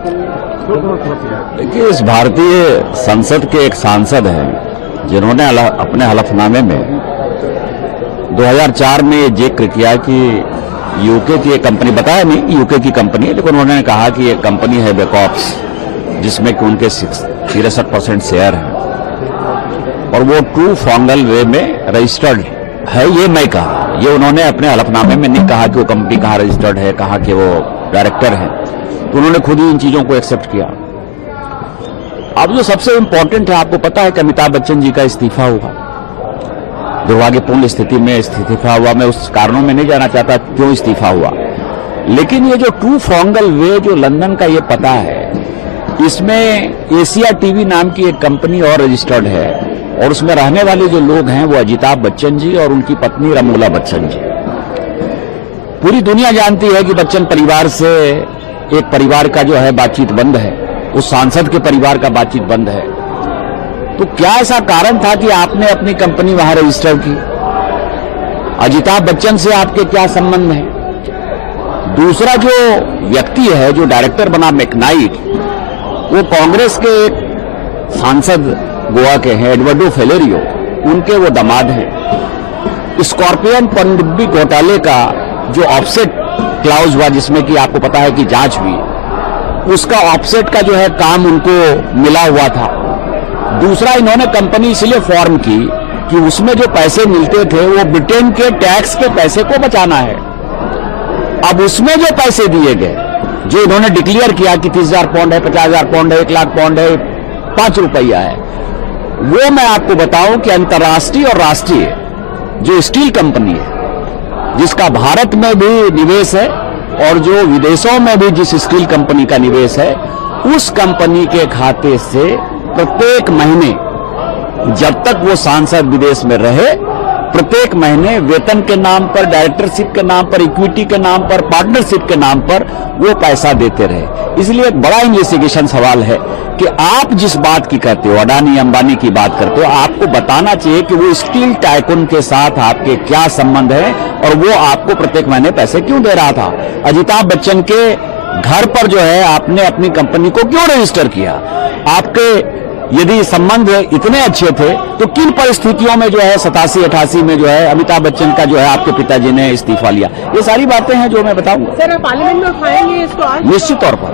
देखिए, इस भारतीय संसद के एक सांसद हैं जिन्होंने अपने हलफनामे में 2004 में ये जिक्र किया कि यूके की एक कंपनी, बताया नहीं यूके की कंपनी है, लेकिन उन्होंने कहा कि ये कंपनी है बेकॉप्स, जिसमें कि उनके 63% शेयर हैं और वो ट्रू फंगल वे में रजिस्टर्ड है। ये मैं कहा, ये उन्होंने अपने हलफनामे में नहीं कहा कि वो कंपनी कहाँ रजिस्टर्ड है, कहा कि वो डायरेक्टर है, तो उन्होंने खुद ही इन चीजों को एक्सेप्ट किया। अब जो सबसे इंपॉर्टेंट है, आपको पता है कि अमिताभ बच्चन जी का इस्तीफा हुआ, दुर्भाग्यपूर्ण स्थिति में इस्तीफा हुआ। मैं उस कारणों में नहीं जाना चाहता क्यों इस्तीफा हुआ, लेकिन ये जो ट्रू फंगल वे जो लंदन का ये पता है, इसमें एशिया टीवी नाम की एक कंपनी और रजिस्टर्ड है और उसमें रहने वाले जो लोग हैं वो अमिताभ बच्चन जी और उनकी पत्नी रमूला बच्चन जी। पूरी दुनिया जानती है कि बच्चन परिवार से एक परिवार का जो है बातचीत बंद है, उस सांसद के परिवार का बातचीत बंद है। तो क्या ऐसा कारण था कि आपने अपनी कंपनी वहां रजिस्टर की? अमिताभ बच्चन से आपके क्या संबंध है? दूसरा जो व्यक्ति है जो डायरेक्टर बना मैकनाइट, वो कांग्रेस के एक सांसद गोवा के हैं, एडवर्डो फेलेरियो, उनके वो दामाद हैं। स्कॉर्पियन पनडुब्बी घोटाले का जो ऑफसेट क्लाउज हुआ, जिसमें कि आपको पता है कि जांच हुई, उसका ऑफसेट का जो है काम उनको मिला हुआ था। दूसरा, इन्होंने कंपनी इसलिए फॉर्म की कि उसमें जो पैसे मिलते थे वो ब्रिटेन के टैक्स के पैसे को बचाना है। अब उसमें जो पैसे दिए गए, जो इन्होंने डिक्लेयर किया कि 30,000 पाउंड है, 50,000 पाउंड है, 1 लाख पाउंड है, 5 रुपया है, वो मैं आपको बताऊं कि अंतर्राष्ट्रीय और राष्ट्रीय जो स्टील कंपनी है, जिसका भारत में भी निवेश है और जो विदेशों में भी जिस स्टील कंपनी का निवेश है, उस कंपनी के खाते से प्रत्येक महीने, जब तक वो सांसद विदेश में रहे, प्रत्येक महीने वेतन के नाम पर, डायरेक्टरशिप के नाम पर, इक्विटी के नाम पर, पार्टनरशिप के नाम पर वो पैसा देते रहे। इसलिए एक बड़ा इन्वेस्टिगेशन सवाल है कि आप जिस बात की करते हो, अडानी अंबानी की बात करते हो, आपको बताना चाहिए कि वो स्टील टाइकून के साथ आपके क्या संबंध है और वो आपको प्रत्येक महीने पैसे क्यों दे रहा था। अमिताभ बच्चन के घर पर जो है आपने अपनी कंपनी को क्यों रजिस्टर किया? आपके यदि संबंध इतने अच्छे थे तो किन परिस्थितियों में जो है 87-88 में जो है अमिताभ बच्चन का जो है आपके पिताजी ने इस्तीफा लिया? ये सारी बातें हैं जो मैं बताऊंगा। सर, आप पार्लियामेंट में उठाएंगे इसको आज? निश्चित तौर पर।